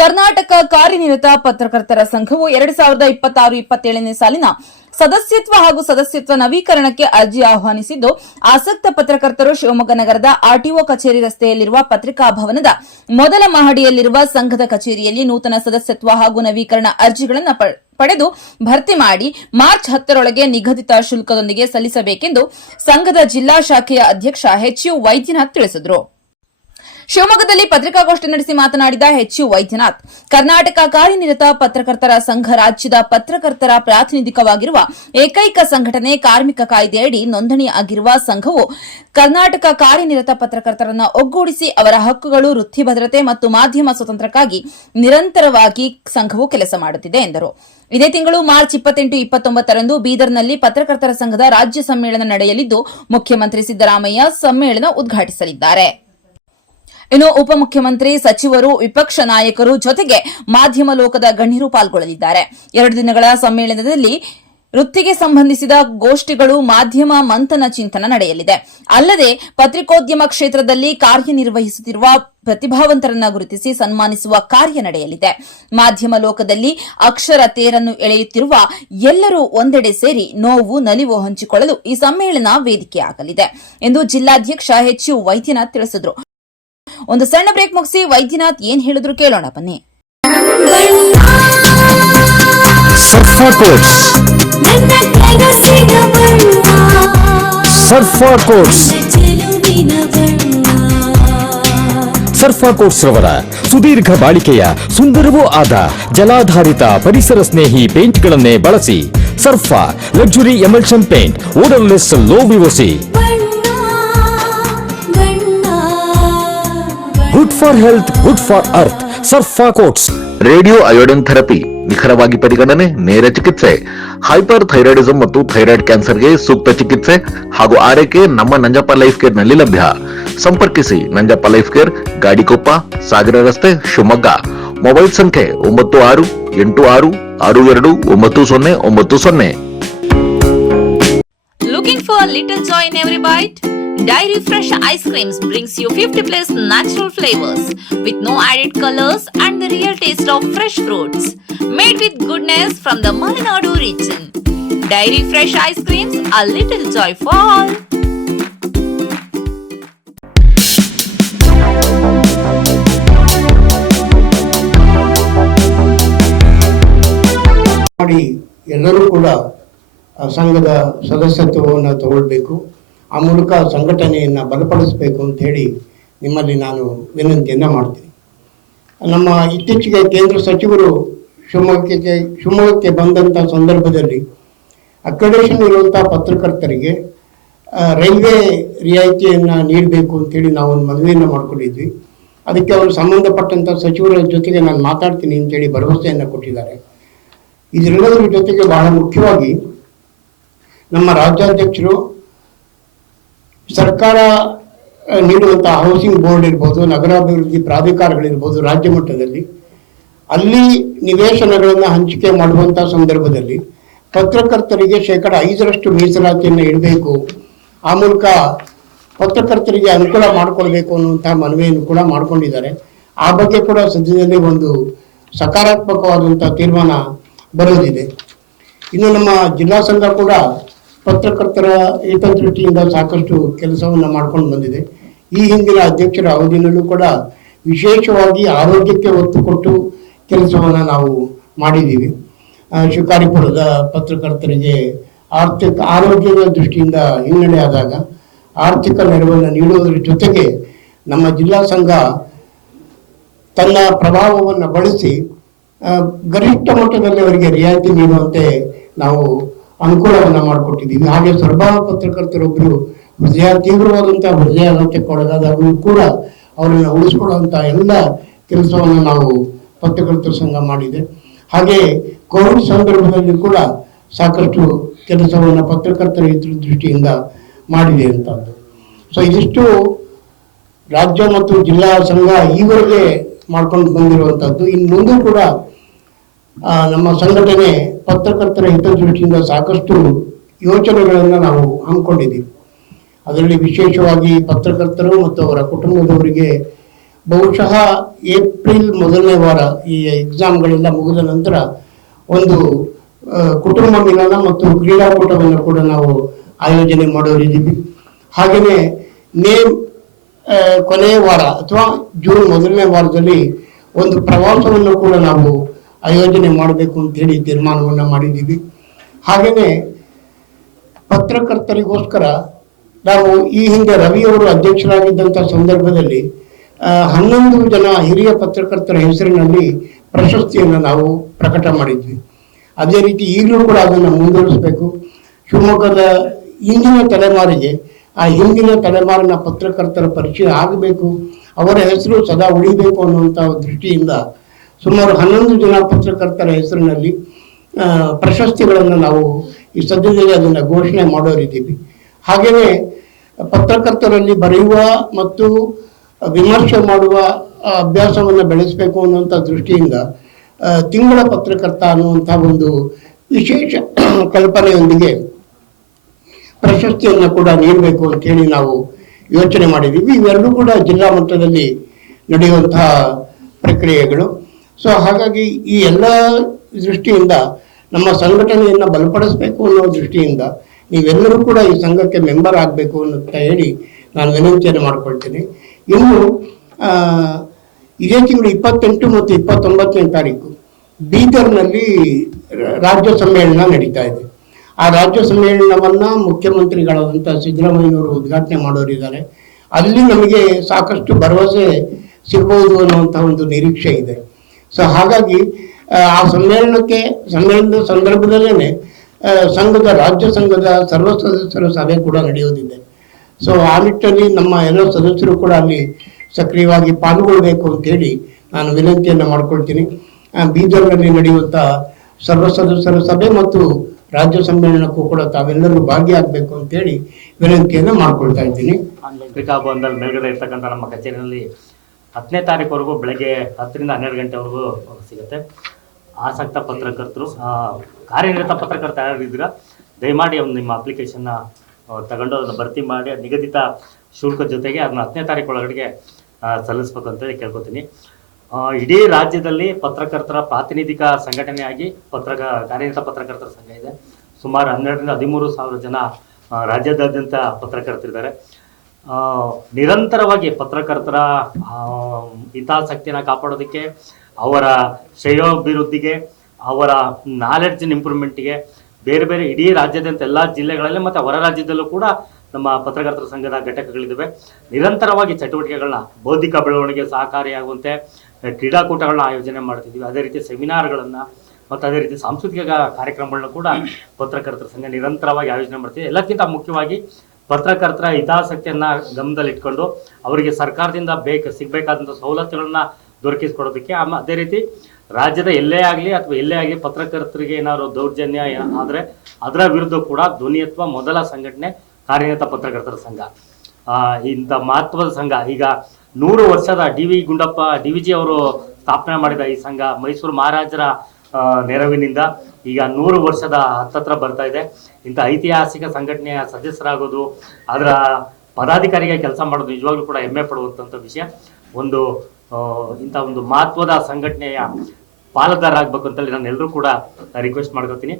ಕರ್ನಾಟಕ ಕಾರ್ಯನಿರತ ಪತ್ರಕರ್ತರ ಸಂಘವು 2026-27ನೇ ಸಾಲಿನ ಸದಸ್ಯತ್ವ ಹಾಗೂ ಸದಸ್ಯತ್ವ ನವೀಕರಣಕ್ಕೆ ಅರ್ಜಿ ಆಹ್ವಾನಿಸಿದ್ದು, ಆಸಕ್ತ ಪತ್ರಕರ್ತರು ಶಿವಮೊಗ್ಗ ನಗರದ ಆರ್ಟಿಒ ಕಚೇರಿ ರಸ್ತೆಯಲ್ಲಿರುವ ಪತ್ರಿಕಾ ಭವನದ ಮೊದಲ ಮಹಡಿಯಲ್ಲಿರುವ ಸಂಘದ ಕಚೇರಿಯಲ್ಲಿ ನೂತನ ಸದಸ್ಯತ್ವ ಹಾಗೂ ನವೀಕರಣ ಅರ್ಜಿಗಳನ್ನು ಪಡೆದು ಭರ್ತಿ ಮಾಡಿ ಮಾರ್ಚ್ 10ರೊಳಗೆ ನಿಗದಿತ ಶುಲ್ಕದೊಂದಿಗೆ ಸಲ್ಲಿಸಬೇಕೆಂದು ಸಂಘದ ಜಿಲ್ಲಾ ಶಾಖೆಯ ಅಧ್ಯಕ್ಷ ಎಚ್.ಯು. ವೈದ್ಯನಾಥ್ ತಿಳಿಸಿದರು. ಶಿವಮೊಗ್ಗದಲ್ಲಿ ಪತ್ರಿಕಾಗೋಷ್ಠಿ ನಡೆಸಿ ಮಾತನಾಡಿದ ಎಚ್.ಯು. ವೈದ್ಯನಾಥ್, ಕರ್ನಾಟಕ ಕಾರ್ಯನಿರತ ಪತ್ರಕರ್ತರ ಸಂಘ ರಾಜ್ಯದ ಪತ್ರಕರ್ತರ ಪ್ರಾತಿನಿಧಿಕವಾಗಿರುವ ಏಕೈಕ ಸಂಘಟನೆ. ಕಾರ್ಮಿಕ ಕಾಯ್ದೆಯಡಿ ನೋಂದಣಿ ಆಗಿರುವ ಸಂಘವು ಕರ್ನಾಟಕ ಕಾರ್ಯನಿರತ ಪತ್ರಕರ್ತರನ್ನು ಒಗ್ಗೂಡಿಸಿ ಅವರ ಹಕ್ಕುಗಳು, ವೃತ್ತಿ ಭದ್ರತೆ ಮತ್ತು ಮಾಧ್ಯಮ ಸ್ವಾತಂತ್ರ್ಯಕ್ಕಾಗಿ ನಿರಂತರವಾಗಿ ಸಂಘವು ಕೆಲಸ ಮಾಡುತ್ತಿದೆ ಎಂದರು. ಇದೇ ತಿಂಗಳು ಮಾರ್ಚ್ 28-29ರಂದು ಬೀದರ್ನಲ್ಲಿ ಪತ್ರಕರ್ತರ ಸಂಘದ ರಾಜ್ಯ ಸಮ್ಮೇಳನ ನಡೆಯಲಿದ್ದು, ಮುಖ್ಯಮಂತ್ರಿ ಸಿದ್ದರಾಮಯ್ಯ ಸಮ್ಮೇಳನ ಉದ್ಘಾಟಿಸಲಿದ್ದಾರೆ. ಇನ್ನು ಉಪಮುಖ್ಯಮಂತ್ರಿ, ಸಚಿವರು, ವಿಪಕ್ಷ ನಾಯಕರು ಜೊತೆಗೆ ಮಾಧ್ಯಮ ಲೋಕದ ಗಣ್ಯರು ಪಾಲ್ಗೊಳ್ಳಲಿದ್ದಾರೆ. 2 ದಿನಗಳ ಸಮ್ಮೇಳನದಲ್ಲಿ ವೃತ್ತಿಗೆ ಸಂಬಂಧಿಸಿದ ಗೋಷ್ಠಿಗಳು, ಮಾಧ್ಯಮ ಮಂಥನ ಚಿಂತನ ನಡೆಯಲಿದೆ. ಅಲ್ಲದೆ ಪತ್ರಿಕೋದ್ಯಮ ಕ್ಷೇತ್ರದಲ್ಲಿ ಕಾರ್ಯನಿರ್ವಹಿಸುತ್ತಿರುವ ಪ್ರತಿಭಾವಂತರನ್ನ ಗುರುತಿಸಿ ಸನ್ಮಾನಿಸುವ ಕಾರ್ಯ ನಡೆಯಲಿದೆ. ಮಾಧ್ಯಮ ಲೋಕದಲ್ಲಿ ಅಕ್ಷರ ತೇರನ್ನು ಎಳೆಯುತ್ತಿರುವ ಎಲ್ಲರೂ ಒಂದೆಡೆ ಸೇರಿ ನೋವು, ನಲಿವು ಹಂಚಿಕೊಳ್ಳಲು ಈ ಸಮ್ಮೇಳನ ವೇದಿಕೆಯಾಗಲಿದೆ ಎಂದು ಜಿಲ್ಲಾಧ್ಯಕ್ಷ ಎಚ್.ಯು. ವೈದ್ಯನಾಥ್ ತಿಳಿಸಿದರು. ಒಂದು ಸಣ್ಣ ಬ್ರೇಕ್ ಮುಗಿಸಿ ವೈದ್ಯನಾಥ್ ಏನ್ ಹೇಳಿದ್ರು ಕೇಳೋಣ ಬನ್ನಿ. ಸರ್ಫಾ ಕೋಟ್ಸ್ ರವರ ಸುದೀರ್ಘ ಬಾಳಿಕೆಯ ಸುಂದರವೂ ಆದ ಜಲಾಧಾರಿತ ಪರಿಸರ ಸ್ನೇಹಿ ಪೇಂಟ್ಗಳನ್ನೇ ಬಳಸಿ. ಸರ್ಫಾ luxury emulsion paint, odourless, low VOC, good for health, good for earth. ಸರ್ಫಾ ಕೋಟ್ಸ್. ರೇಡಿಯೋ ಅಯೋಡಿನ್ ಥೆರಪಿ ನಿಖರವಾಗಿ ಪರಿಗಣನೆ, ನೇರ ಚಿಕಿತ್ಸೆ, ಹೈಪರ್ ಥೈರಾಯ್ಡಿಸಂ ಮತ್ತು ಥೈರಾಯ್ಡ್ ಕ್ಯಾನ್ಸರ್ಗೆ ಸೂಕ್ತ ಚಿಕಿತ್ಸೆ ಹಾಗೂ ಆರೈಕೆ ನಮ್ಮ ನಂಜಪ್ಪ ಲೈಫ್ ಕೇರ್ ನಲ್ಲಿ ಲಭ್ಯ. ಸಂಪರ್ಕಿಸಿ ನಂಜಪ್ಪ ಲೈಫ್ ಕೇರ್, ಗಾಡಿಕೊಪ್ಪ, ಸಾಗರ ರಸ್ತೆ, ಶಿವಮೊಗ್ಗ. ಮೊಬೈಲ್ ಸಂಖ್ಯೆ 9686629090. Looking for a little joy in every bite? Dairy Fresh Ice Creams brings you 50+ natural flavors with no added colors and the real taste of fresh fruits. Made with goodness from the Malenadu region. Dairy Fresh Ice Creams, a little joy for all. ಎಲ್ಲರೂ ಕೂಡ ಸಂಘದ ಸದಸ್ಯತ್ವವನ್ನು ತಗೊಳ್ಬೇಕು, ಆ ಮೂಲಕ ಸಂಘಟನೆಯನ್ನು ಬಲಪಡಿಸಬೇಕು ಅಂತ ಹೇಳಿ ನಿಮ್ಮಲ್ಲಿ ನಾನು ವಿನಂತಿಯನ್ನು ಮಾಡ್ತೀನಿ. ನಮ್ಮ ಇತ್ತೀಚೆಗೆ ಕೇಂದ್ರ ಸಚಿವರು ಶಿವಮೊಗ್ಗಕ್ಕೆ ಬಂದಂಥ ಸಂದರ್ಭದಲ್ಲಿ ಅಕ್ರೆಡಿಟೇಷನ್ ಇರುವಂಥ ಪತ್ರಕರ್ತರಿಗೆ ರೈಲ್ವೆ ರಿಯಾಯಿತಿಯನ್ನು ನೀಡಬೇಕು ಅಂತೇಳಿ ನಾವು ಒಂದು ಮನವಿಯನ್ನು ಮಾಡ್ಕೊಂಡಿದ್ವಿ. ಅದಕ್ಕೆ ಅವರು ಸಂಬಂಧಪಟ್ಟಂಥ ಸಚಿವರ ಜೊತೆಗೆ ನಾನು ಮಾತಾಡ್ತೀನಿ ಅಂತೇಳಿ ಭರವಸೆಯನ್ನು ಕೊಟ್ಟಿದ್ದಾರೆ. ಇದರೆಲ್ಲದರ ಜೊತೆಗೆ ಬಹಳ ಮುಖ್ಯವಾಗಿ ನಮ್ಮ ರಾಜ್ಯಾಧ್ಯಕ್ಷರು ಸರ್ಕಾರ ನೀಡುವಂಥ ಹೌಸಿಂಗ್ ಬೋರ್ಡ್ ಇರ್ಬೋದು, ನಗರಾಭಿವೃದ್ಧಿ ಪ್ರಾಧಿಕಾರಗಳಿರ್ಬೋದು, ರಾಜ್ಯ ಮಟ್ಟದಲ್ಲಿ ಅಲ್ಲಿ ನಿವೇಶನಗಳನ್ನು ಹಂಚಿಕೆ ಮಾಡುವಂಥ ಸಂದರ್ಭದಲ್ಲಿ ಪತ್ರಕರ್ತರಿಗೆ 5% ಮೀಸಲಾತಿಯನ್ನು ಇಡಬೇಕು, ಆ ಮೂಲಕ ಪತ್ರಕರ್ತರಿಗೆ ಅನುಕೂಲ ಮಾಡಿಕೊಳ್ಬೇಕು ಅನ್ನುವಂಥ ಮನವಿಯನ್ನು ಕೂಡ ಮಾಡಿಕೊಂಡಿದ್ದಾರೆ. ಆ ಬಗ್ಗೆ ಕೂಡ ಸದ್ಯದಲ್ಲಿ ಒಂದು ಸಕಾರಾತ್ಮಕವಾದಂಥ ತೀರ್ಮಾನ ಬರೋದಿದೆ. ಇನ್ನು ನಮ್ಮ ಜಿಲ್ಲಾ ಸಂಘ ಕೂಡ ಪತ್ರಕರ್ತರ ಹಿತದೃಷ್ಟಿಯಿಂದ ಸಾಕಷ್ಟು ಕೆಲಸವನ್ನು ಮಾಡ್ಕೊಂಡು ಬಂದಿದೆ. ಈ ಹಿಂದಿನ ಅಧ್ಯಕ್ಷರ ಅವಧಿಯಲ್ಲೂ ಕೂಡ ವಿಶೇಷವಾಗಿ ಆರೋಗ್ಯಕ್ಕೆ ಒತ್ತು ಕೊಟ್ಟು ಕೆಲಸವನ್ನು ನಾವು ಮಾಡಿದ್ದೀವಿ. ಶಿಕಾರಿಪುರದ ಪತ್ರಕರ್ತರಿಗೆ ಆರೋಗ್ಯದ ದೃಷ್ಟಿಯಿಂದ ಹಿನ್ನಡೆ ಆದಾಗ ಆರ್ಥಿಕ ನೆರವನ್ನು ನೀಡುವುದರ ಜೊತೆಗೆ ನಮ್ಮ ಜಿಲ್ಲಾ ಸಂಘ ತನ್ನ ಪ್ರಭಾವವನ್ನು ಬಳಸಿ ಗರಿಷ್ಠ ಮಟ್ಟದಲ್ಲಿ ಅವರಿಗೆ ರಿಯಾಯಿತಿ ನೀಡುವಂತೆ ನಾವು ಅನುಕೂಲವನ್ನು ಮಾಡಿಕೊಟ್ಟಿದ್ದೀವಿ. ಹಾಗೆ ಸ್ವರ್ಭಾವ ಪತ್ರಕರ್ತರೊಬ್ಬರು ತೀವ್ರವಾದಂಥ ಹೃದಯಾಘಾತಕ್ಕೆ ಒಳಗಾದಾಗಲೂ ಕೂಡ ಅವರನ್ನು ಉಳಿಸ್ಕೊಳ್ಳುವಂಥ ಎಲ್ಲ ಕೆಲಸವನ್ನು ನಾವು ಪತ್ರಕರ್ತರ ಸಂಘ ಮಾಡಿದೆ. ಹಾಗೆ ಕೋವಿಡ್ ಸಂದರ್ಭದಲ್ಲಿ ಕೂಡ ಸಾಕಷ್ಟು ಕೆಲಸವನ್ನು ಪತ್ರಕರ್ತರ ಹಿತದೃಷ್ಟಿಯಿಂದ ಮಾಡಿದೆ ಅಂತದ್ದು. ಸೊ ಇದಿಷ್ಟು ರಾಜ್ಯ ಮತ್ತು ಜಿಲ್ಲಾ ಸಂಘ ಈವರೆಗೆ ಮಾಡ್ಕೊಂಡು ಬಂದಿರುವಂಥದ್ದು. ಇನ್ನು ಮುಂದೆ ಕೂಡ ನಮ್ಮ ಸಂಘಟನೆ ಪತ್ರಕರ್ತರ ಹಿತದೃಷ್ಟಿಯಿಂದ ಸಾಕಷ್ಟು ಯೋಚನೆಗಳನ್ನು ನಾವು ಹಮ್ಮಿಕೊಂಡಿದ್ದೀವಿ. ಅದರಲ್ಲಿ ವಿಶೇಷವಾಗಿ ಪತ್ರಕರ್ತರು ಮತ್ತು ಅವರ ಕುಟುಂಬದವರಿಗೆ ಬಹುಶಃ ಏಪ್ರಿಲ್ ಮೊದಲನೇ ವಾರ ಈ ಎಕ್ಸಾಮ್ಗಳೆಲ್ಲ ಮುಗಿದ ನಂತರ ಒಂದು ಕುಟುಂಬ ಮಿಲನ ಮತ್ತು ಕ್ರೀಡಾಕೂಟವನ್ನು ಕೂಡ ನಾವು ಆಯೋಜನೆ ಮಾಡೋರಿದ್ದೀವಿ. ಹಾಗೆಯೇ ಮೇ ಕೊನೆಯ ವಾರ ಅಥವಾ ಜೂನ್ ಮೊದಲನೇ ವಾರದಲ್ಲಿ ಒಂದು ಪ್ರವಾಸವನ್ನು ಕೂಡ ನಾವು ಆಯೋಜನೆ ಮಾಡಬೇಕು ಅಂತೇಳಿ ತೀರ್ಮಾನವನ್ನು ಮಾಡಿದ್ದೀವಿ. ಹಾಗೆಯೇ ಪತ್ರಕರ್ತರಿಗೋಸ್ಕರ ನಾವು ಈ ಹಿಂದೆ ರವಿಯವರು ಅಧ್ಯಕ್ಷರಾಗಿದ್ದಂಥ ಸಂದರ್ಭದಲ್ಲಿ 11 ಜನ ಹಿರಿಯ ಪತ್ರಕರ್ತರ ಹೆಸರಿನಲ್ಲಿ ಪ್ರಶಸ್ತಿಯನ್ನು ನಾವು ಪ್ರಕಟ ಮಾಡಿದ್ವಿ. ಅದೇ ರೀತಿ ಈಗಲೂ ಕೂಡ ಅದನ್ನು ಮುಂದುವರಿಸಬೇಕು. ಶಿವಮೊಗ್ಗದ ಇಂದಿನ ತಲೆಮಾರಿಗೆ ಆ ಹಿಂದಿನ ತಲೆಮಾರಿನ ಪತ್ರಕರ್ತರ ಪರಿಚಯ ಆಗಬೇಕು, ಅವರ ಹೆಸರು ಸದಾ ಉಳಿಬೇಕು ಅನ್ನುವಂಥ ದೃಷ್ಟಿಯಿಂದ ಸುಮಾರು 11 ಜನ ಪತ್ರಕರ್ತರ ಹೆಸರಿನಲ್ಲಿ ಪ್ರಶಸ್ತಿಗಳನ್ನು ನಾವು ಈ ಸದ್ಯದಲ್ಲಿ ಅದನ್ನು ಘೋಷಣೆ ಮಾಡೋರಿದ್ದೀವಿ. ಹಾಗೆಯೇ ಪತ್ರಕರ್ತರಲ್ಲಿ ಬರೆಯುವ ಮತ್ತು ವಿಮರ್ಶೆ ಮಾಡುವ ಅಭ್ಯಾಸವನ್ನು ಬೆಳೆಸಬೇಕು ಅನ್ನುವಂಥ ದೃಷ್ಟಿಯಿಂದ ತಿಂಗಳ ಪತ್ರಕರ್ತ ಅನ್ನುವಂಥ ಒಂದು ವಿಶೇಷ ಕಲ್ಪನೆಯೊಂದಿಗೆ ಪ್ರಶಸ್ತಿಯನ್ನು ಕೂಡ ನೀಡಬೇಕು ಅಂತೇಳಿ ನಾವು ಯೋಚನೆ ಮಾಡಿದ್ದೀವಿ. ಇವೆರಡೂ ಕೂಡ ಜಿಲ್ಲಾ ಮಟ್ಟದಲ್ಲಿ ನಡೆಯುವಂತಹ ಪ್ರಕ್ರಿಯೆಗಳು. ಸೊ ಹಾಗಾಗಿ ಈ ಎಲ್ಲ ದೃಷ್ಟಿಯಿಂದ ನಮ್ಮ ಸಂಘಟನೆಯನ್ನು ಬಲಪಡಿಸಬೇಕು ಅನ್ನೋ ದೃಷ್ಟಿಯಿಂದ ನೀವೆಲ್ಲರೂ ಕೂಡ ಈ ಸಂಘಕ್ಕೆ ಮೆಂಬರ್ ಆಗಬೇಕು ಅಂತ ಹೇಳಿ ನಾನು ವಿನಂತಿಯನ್ನು ಮಾಡ್ಕೊಳ್ತೀನಿ. ಇನ್ನು ಇದೇ ತಿಂಗಳು 28 ಮತ್ತು 29ನೇ ತಾರೀಕು ಬೀದರ್ನಲ್ಲಿ ರಾಜ್ಯ ಸಮ್ಮೇಳನ ನಡೀತಾ ಇದೆ. ಆ ರಾಜ್ಯ ಸಮ್ಮೇಳನವನ್ನು ಮುಖ್ಯಮಂತ್ರಿಗಳಾದಂಥ ಸಿದ್ದರಾಮಯ್ಯನವರು ಉದ್ಘಾಟನೆ ಮಾಡೋರಿದ್ದಾರೆ. ಅಲ್ಲಿ ನಮಗೆ ಸಾಕಷ್ಟು ಭರವಸೆ ಸಿಗ್ಬೋದು ಅನ್ನುವಂಥ ಒಂದು ನಿರೀಕ್ಷೆ ಇದೆ. ಸೊ ಹಾಗಾಗಿ ಆ ಸಮ್ಮೇಳನದ ಸಂದರ್ಭದಲ್ಲೇ ರಾಜ್ಯ ಸಂಘದ ಸರ್ವ ಸದಸ್ಯರ ಸಭೆ ಕೂಡ ನಡೆಯೋದಿದೆ. ಸೊ ಆ ನಿಟ್ಟಿನಲ್ಲಿ ನಮ್ಮ ಎಲ್ಲ ಸದಸ್ಯರು ಕೂಡ ಅಲ್ಲಿ ಸಕ್ರಿಯವಾಗಿ ಪಾಲ್ಗೊಳ್ಬೇಕು ಅಂತೇಳಿ ನಾನು ವಿನಂತಿಯನ್ನು ಮಾಡ್ಕೊಳ್ತೀನಿ. ಬೀದರ್ನಲ್ಲಿ ನಡೆಯುವಂಥ ಸರ್ವ ಸದಸ್ಯರ ಸಭೆ ಮತ್ತು ರಾಜ್ಯ ಸಮ್ಮೇಳನಕ್ಕೂ ಕೂಡ ತಾವೆಲ್ಲರೂ ಭಾಗಿಯಾಗಬೇಕು ಅಂತೇಳಿ ವಿನಂತಿಯನ್ನು ಮಾಡ್ಕೊಳ್ತಾ ಇದ್ದೀನಿ. ಪತ್ರಿಕಾ ಭವನದಲ್ಲಿ ಮೇಲ್ಗಡೆ ಇರ್ತಕ್ಕಂಥ ನಮ್ಮ ಕಚೇರಿಯಲ್ಲಿ 10ನೇ ತಾರೀಕುವರೆಗೂ ಬೆಳಗ್ಗೆ 10 ರಿಂದ 12 ಗಂಟೆವರೆಗೂ ಸಿಗುತ್ತೆ. ಆಸಕ್ತ ಪತ್ರಕರ್ತರು, ಕಾರ್ಯನಿರತ ಪತ್ರಕರ್ತ ಯಾರಿದ್ದೀರಾ ದಯಮಾಡಿ ಒಂದು ನಿಮ್ಮ ಅಪ್ಲಿಕೇಶನ್ನ ತಗೊಂಡು ಅದನ್ನು ಭರ್ತಿ ಮಾಡಿ ನಿಗದಿತ ಶುಲ್ಕ ಜೊತೆಗೆ ಅದನ್ನ 10ನೇ ತಾರೀಕು ಒಳಗಡೆಗೆ ಸಲ್ಲಿಸ್ಬೇಕು ಅಂತೇಳಿ ಕೇಳ್ಕೊತೀನಿ. ಇಡೀ ರಾಜ್ಯದಲ್ಲಿ ಪತ್ರಕರ್ತರ ಪ್ರಾತಿನಿಧಿಕ ಸಂಘಟನೆಯಾಗಿ ಕಾರ್ಯನಿರತ ಪತ್ರಕರ್ತರ ಸಂಘ ಇದೆ. ಸುಮಾರು 12 ರಿಂದ 13 ಸಾವಿರ ಜನ ರಾಜ್ಯಾದ್ಯಂತ ಪತ್ರಕರ್ತರಿದ್ದಾರೆ. ನಿರಂತರವಾಗಿ ಪತ್ರಕರ್ತರ ಹಿತಾಸಕ್ತಿಯನ್ನು ಕಾಪಾಡೋದಕ್ಕೆ, ಅವರ ಶ್ರೇಯೋಭಿವೃದ್ಧಿಗೆ, ಅವರ ನಾಲೆಡ್ಜ್ ಇಂಪ್ರೂವ್ಮೆಂಟ್ಗೆ ಬೇರೆ ಬೇರೆ ಇಡೀ ರಾಜ್ಯಾದ್ಯಂತ ಎಲ್ಲ ಜಿಲ್ಲೆಗಳಲ್ಲಿ ಮತ್ತು ಹೊರ ರಾಜ್ಯದಲ್ಲೂ ಕೂಡ ನಮ್ಮ ಪತ್ರಕರ್ತರ ಸಂಘದ ಘಟಕಗಳಿದ್ದಾವೆ. ನಿರಂತರವಾಗಿ ಚಟುವಟಿಕೆಗಳನ್ನ ಬೌದ್ಧಿಕ ಬೆಳವಣಿಗೆ ಸಹಕಾರಿಯಾಗುವಂತೆ ಕ್ರೀಡಾಕೂಟಗಳನ್ನ ಆಯೋಜನೆ ಮಾಡ್ತಿದ್ವಿ. ಅದೇ ರೀತಿ ಸೆಮಿನಾರ್ಗಳನ್ನು ಮತ್ತು ಅದೇ ರೀತಿ ಸಾಂಸ್ಕೃತಿಕ ಕಾರ್ಯಕ್ರಮಗಳನ್ನ ಕೂಡ ಪತ್ರಕರ್ತರ ಸಂಘ ನಿರಂತರವಾಗಿ ಆಯೋಜನೆ ಮಾಡ್ತೀವಿ. ಎಲ್ಲಕ್ಕಿಂತ ಮುಖ್ಯವಾಗಿ ಪತ್ರಕರ್ತರ ಹಿತಾಸಕ್ತಿಯನ್ನು ಗಮನದಲ್ಲಿಟ್ಕೊಂಡು ಅವರಿಗೆ ಸರ್ಕಾರದಿಂದ ಸಿಗಬೇಕಾದಂಥ ಸವಲತ್ತುಗಳನ್ನ ದೊರಕಿಸ್ಕೊಡೋದಕ್ಕೆ, ಅದೇ ರೀತಿ ರಾಜ್ಯದ ಎಲ್ಲೇ ಆಗಲಿ ಅಥವಾ ಎಲ್ಲೇ ಆಗಲಿ ಪತ್ರಕರ್ತರಿಗೆ ಏನಾದ್ರು ದೌರ್ಜನ್ಯ ಆದರೆ ಅದರ ವಿರುದ್ಧ ಕೂಡ ಧ್ವನಿ ಎತ್ತುವ ಮೊದಲ ಸಂಘಟನೆ ಕಾರ್ಯನಿರತ ಪತ್ರಕರ್ತರ ಸಂಘ. ಇಂಥ ಮಹತ್ವದ ಸಂಘ ಈಗ 100 ವರ್ಷದ ಡಿ.ವಿ.ಜಿ ಅವರು ಸ್ಥಾಪನೆ ಮಾಡಿದ ಈ ಸಂಘ ಮೈಸೂರು ಮಹಾರಾಜರ ನೆರವಿನಿಂದ ಈಗ 100 ವರ್ಷದ ಹತ್ತತ್ರ ಬರ್ತಾ ಇದೆ. ಇಂಥ ಐತಿಹಾಸಿಕ ಸಂಘಟನೆಯ ಸದಸ್ಯರಾಗೋದು, ಅದರ ಪದಾಧಿಕಾರಿಗೆ ಕೆಲಸ ಮಾಡೋದು ನಿಜವಾಗ್ಲೂ ಕೂಡ ಹೆಮ್ಮೆ ಪಡುವಂಥ ವಿಷಯ. ಇಂಥ ಒಂದು ಮಹತ್ವದ ಸಂಘಟನೆಯ ಪಾಲುದಾರರಾಗಬೇಕು ಅಂತೇಳಿ ನಾನು ಎಲ್ಲರೂ ಕೂಡ ರಿಕ್ವೆಸ್ಟ್ ಮಾಡ್ಕೊತೀನಿ.